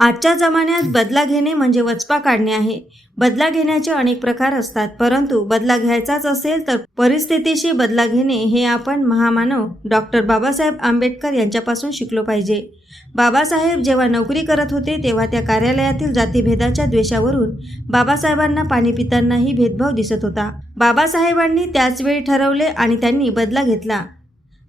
आजच्या जमान्यात बदला घेणे म्हणजे वचपा काढणे आहे. बदला घेण्याचे अनेक प्रकार असतात परंतु बदला घ्यायचाच असेल तर परिस्थितीशी बदला घेणे हे आपण महामानव डॉक्टर बाबासाहेब आंबेडकर यांच्यापासून शिकलो पाहिजे. बाबासाहेब जेव्हा नोकरी करत होते तेव्हा त्या कार्यालयातील जातीभेदाच्या द्वेषावरून बाबासाहेबांना पाणी पितानाही भेदभाव दिसत होता. बाबासाहेबांनी त्याच वेळी ठरवले आणि त्यांनी बदला घेतला.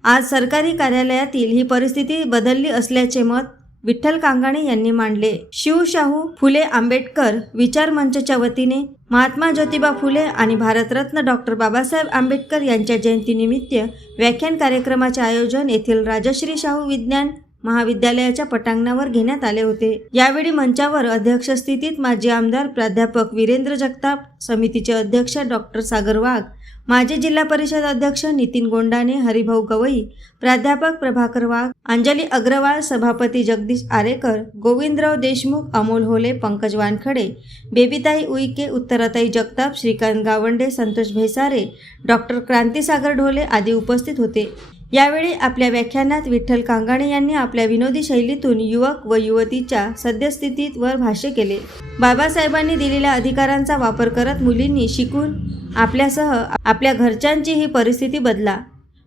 आज सरकारी कार्यालयातील ही परिस्थिती बदलली असल्याचे मत विठ्ठल कांगाणे यांनी मांडले. शिवशाहू फुले आंबेडकर विचार मंचच्या वतीने महात्मा ज्योतिबा फुले आणि भारतरत्न डॉक्टर बाबासाहेब आंबेडकर यांच्या जयंतीनिमित्त व्याख्यान कार्यक्रमाचे आयोजन येथील राजश्री शाहू विज्ञान महाविद्यालयाच्या पटांगणावर घेण्यात आले होते. यावेळी मंचावर अध्यक्ष स्थितीत माजी आमदार प्राध्यापक वीरेंद्र जगताप समितीचे अध्यक्ष डॉक्टर सागर वाघ माजी जिल्हा परिषद अध्यक्ष नितीन गोंडाने हरिभाऊ गवई प्राध्यापक प्रभाकर वाघ अंजली अग्रवाल सभापती जगदीश आरेकर गोविंदराव देशमुख अमोल होले पंकज वानखडे बेबीताई उईके उत्तराताई जगताप श्रीकांत गावंडे संतोष भेसारे डॉक्टर क्रांतीसागर ढोले आदी उपस्थित होते. यावेळी आपल्या व्याख्यानात विठ्ठल कांगाणे यांनी आपल्या विनोदी शैलीतून युवक व युवतीच्या सद्यस्थितीवर भाष्य केले. बाबासाहेबांनी दिलेल्या अधिकारांचा वापर करत मुलींनी शिकून आपल्यासह आपल्या घरच्यांची ही परिस्थिती बदला.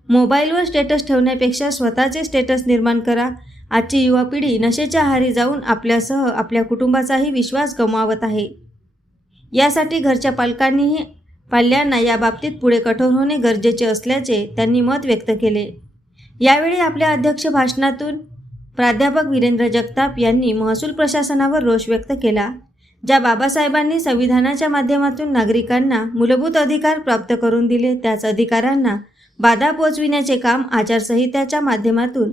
मोबाईलवर स्टेटस ठेवण्यापेक्षा स्वतःचे स्टेटस निर्माण करा. आजची युवा पिढी नशेच्या आहारी जाऊन आपल्यासह आपल्या कुटुंबाचाही विश्वास गमावत आहे. यासाठी घरच्या पालकांनीही पाल्यांना या बाबतीत पुढे कठोर होणे गरजेचे असल्याचे त्यांनी मत व्यक्त केले. यावेळी आपल्या अध्यक्ष भाषणातून प्राध्यापक वीरेंद्र जगताप यांनी महसूल प्रशासनावर रोष व्यक्त केला ज्या बाबासाहेबांनी संविधानाच्या माध्यमातून नागरिकांना मूलभूत अधिकार प्राप्त करून दिले त्याच अधिकारांना बाधा पोचविण्याचे काम आचारसंहित्याच्या माध्यमातून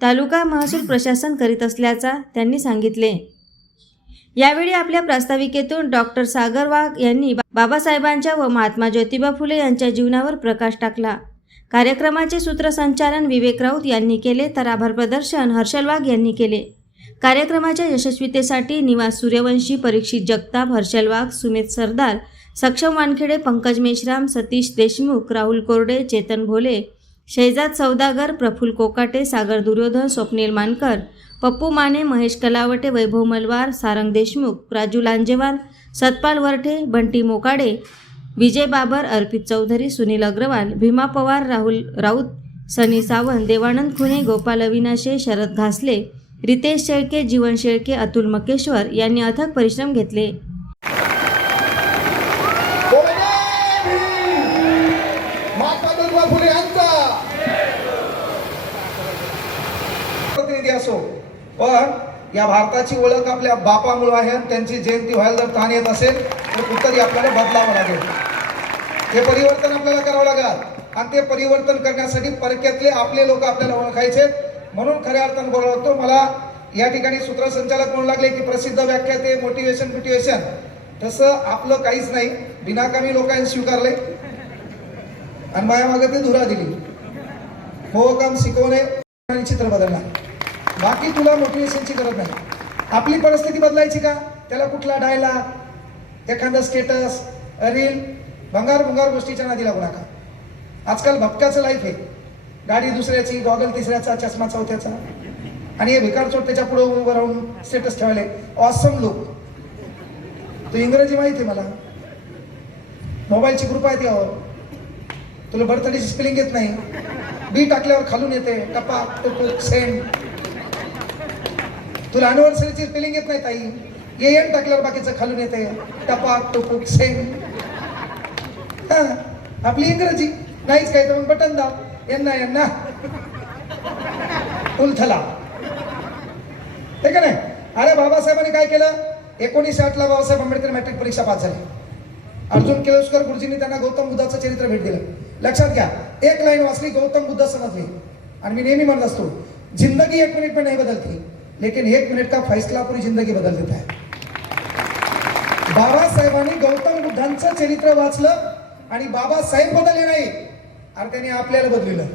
तालुका महसूल प्रशासन करीत असल्याचा त्यांनी सांगितले. यावेळी आपल्या प्रास्ताविकेतून डॉक्टर सागर वाघ यांनी बाबासाहेबांच्या व महात्मा ज्योतिबा फुले यांच्या जीवनावर प्रकाश टाकला. कार्यक्रमाचे सूत्रसंचालन विवेक राऊत यांनी केले तर आभार प्रदर्शन हर्षल वाघ यांनी केले. कार्यक्रमाच्या यशस्वीतेसाठी निवास सूर्यवंशी परीक्षित जगताप हर्षल वाघ सुमित सरदार सक्षम वानखेडे पंकज मेश्राम सतीश देशमुख राहुल कोरडे चेतन भोले शेजाद सौदागर प्रफुल्ल कोकाटे सागर दुर्योधन स्वप्नील मानकर पप्पू माने महेश कलावटे वैभव मलवार सारंग देशमुख राजू लांजेवाल सतपाल वरठे बंटी मोकाडे विजय बाबर अर्पित चौधरी सुनील अग्रवाल भीमा पवार राहुल राऊत सनी सावंत देवानंद खुने गोपाल अविनाशे शरद घासले रितेश शेळके जीवन शेळके अतुल मकेश्वर यांनी अथक परिश्रम घेतले महात्मा ज्योतिबा फुले यांचा प्रतिनिधी असो पण या भारताची ओळख आपल्या बापामुळं आहे आणि त्यांची जयंती व्हायला जर ताण येत असेल तर कुठतरी आपल्याला बदलावं लागेल. हे परिवर्तन आपल्याला करावं लागेल. आणि ते परिवर्तन करण्यासाठी परक्यातले आपले लोक आपल्याला ओळखायचे म्हणून खऱ्या अर्थानं बोलावं लागतो मला या ठिकाणी सूत्रसंचालक म्हणू लागले की प्रसिद्ध व्याख्या ते मोटिवेशन मोटिवेशन तसं आपलं काहीच नाही. बिनाकामी लोकांनी स्वीकारले आणि माझ्या मागे ते धुरा दिली. हो काम शिकवणे चित्र बदलणार. बाकी तुला मोटिवेशनची गरज नाही. आपली परिस्थिती बदलायची का? त्याला कुठला डायलॉग एखादा स्टेटस रील भंगार भंगार गोष्टीच्या नादी लागू नका. आजकाल भपक्याचं लाईफ आहे. गाडी दुसऱ्याची गॉगल तिसऱ्याचा चष्मा चौथ्याचा. आणि हे भिकार चोट त्याच्या पुढे उभं राहून स्टेटस ठेवायला. ऑसम लोक तो इंग्रजी माहिती आहे मला. मोबाईलची ग्रुप आहे त्यावर तुला बर्थडेची स्पेलिंग येत नाही. बी टाकल्यावर खालून येते. टपा टुपुक सेंड तुला अनिव्हर्सरीची फिलिंग येत नाही ताई. ए एन टाकल्यावर बाकीचं खालून येते टपा टुपुक सेम. हा आपली इंग्रजी. नाहीच काय तर मग बटन दाब. यांना यांना. उलथला. ते का नाही अरे बाबासाहेबांनी काय केलं? एकोणीसशे आठला बाबासाहेब आंबेडकर मॅट्रिक परीक्षा पास झाली. अर्जुन केळुस्कर गुरुजींनी त्यांना गौतम बुद्धाचं चरित्र भेट दिलं. लक्षात घ्या एक लाईन वाचली गौतम बुद्ध समजली. आणि मी नेहमी म्हणत असतो जिंदगी एक मिनिट पण नाही बदलती. लेकिन एक मिनिट का फैसला पूरी जिंदगी बदल देता है। बाबासाहेबांनी गौतम बुद्धांचं चरित्र वाचलं आणि बाबासाहेब बदलले नाही. अरे त्यांनी आपल्याला बदलिलं.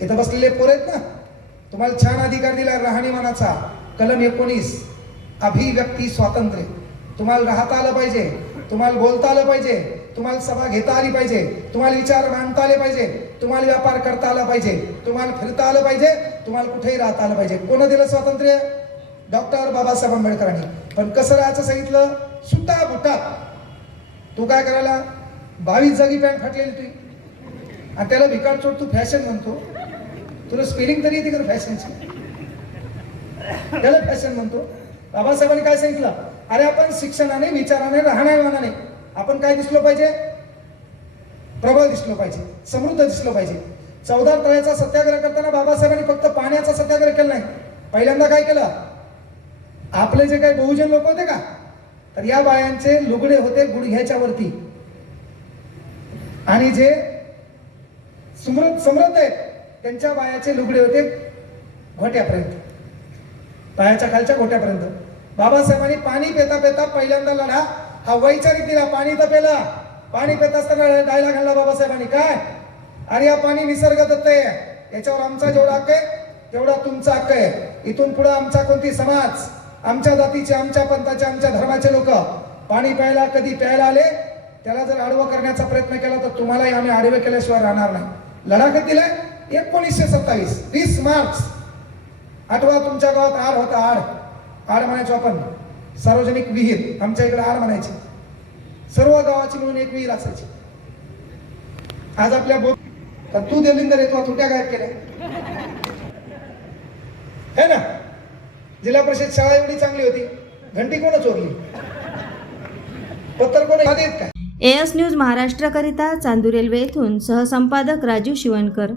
इथं बसलेले पोर आहेत ना तुम्हाला छान अधिकार दिला राहणीमानाचा. कलम एकोणीस. अभिव्यक्ती स्वातंत्र्य. तुम्हाला राहता आलं पाहिजे तुम्हाला बोलता आलं पाहिजे तुम्हाला सभा घेता आली पाहिजे तुम्हाला विचार मांडता आले पाहिजे तुम्हाला व्यापार करता आला पाहिजे तुम्हाला फिरता आलं पाहिजे तुम्हाला कुठेही राहता आलं पाहिजे. कोण दिलं स्वातंत्र्य? डॉक्टर बाबासाहेब आंबेडकरांनी. पण कसं राहायचं सांगितलं? सुटा बुटात तू काय करायला? बावीस जागी पॅन्ट फाटलेली तुझी आणि त्याला भिकार चोट तू फॅशन म्हणतो. तुला स्पेलिंग तरी येते का फॅशनची? त्याला फॅशन म्हणतो. बाबासाहेबांनी काय सांगितलं? अरे आपण शिक्षणाने विचाराने राहण्यामानाने आपण काय दिसलो पाहिजे? प्रबळ दिसलो पाहिजे. समृद्ध दिसलो पाहिजे. चौदा तळ्याचा सत्याग्रह करताना बाबा फक्त पाण्याचा सत्याग्रह केला नाही पहिल्यांदा काय केलं? आपले जे काही बहुजन लोक होते का तर या बायांचे लुगडे होते गुडघ्याच्या वरती आणि जे समृद्ध समृद्ध आहेत त्यांच्या बायाचे लुगडे होते घोट्यापर्यंत. पायाच्या खालच्या घोट्यापर्यंत. बाबासाहेबांनी पाणी पेता पेता पहिल्यांदा लढा हा वैचारिक दिला पाणी तर पेला पाणी पेत असताना डायला घालला बाबासाहेबांनी. काय? अरे हा पाणी निसर्ग दत्त आहे. याच्यावर आमचा जेवढा हक्क आहे तेवढा तुमचा हक्क आहे. इथून पुढे आमचा कोणती समाज आमच्या जातीचे आमच्या पंथाचे आमच्या धर्माचे लोक पाणी प्यायला कधी प्यायला आले? त्याला जर आडवं करण्याचा प्रयत्न केला तर तुम्हालाही आम्ही आडवे केल्याशिवाय राहणार नाही. लढा कधी दिलाय एकोणीसशे सत्तावीस वीस मार्च. आठवा तुमच्या गावात आड होता आड. आड म्हणायचो आपण. सार्वजनिक विहीर आमच्या इकडे आड म्हणायची. सर्व गावाची मिळून एक विहीर असायची. आज आपल्या बोट तर तू देलिंदर येतो तुट्या गायब केल्या. है ना? जिल्हा परिषद शाळा एवढी चांगली होती. घंटी कोण चोरली पत्तर कोण देत काय? एएस न्यूज महाराष्ट्राकरिता चांदूर रेल्वे येथून सहसंपादक राजू शिवणकर.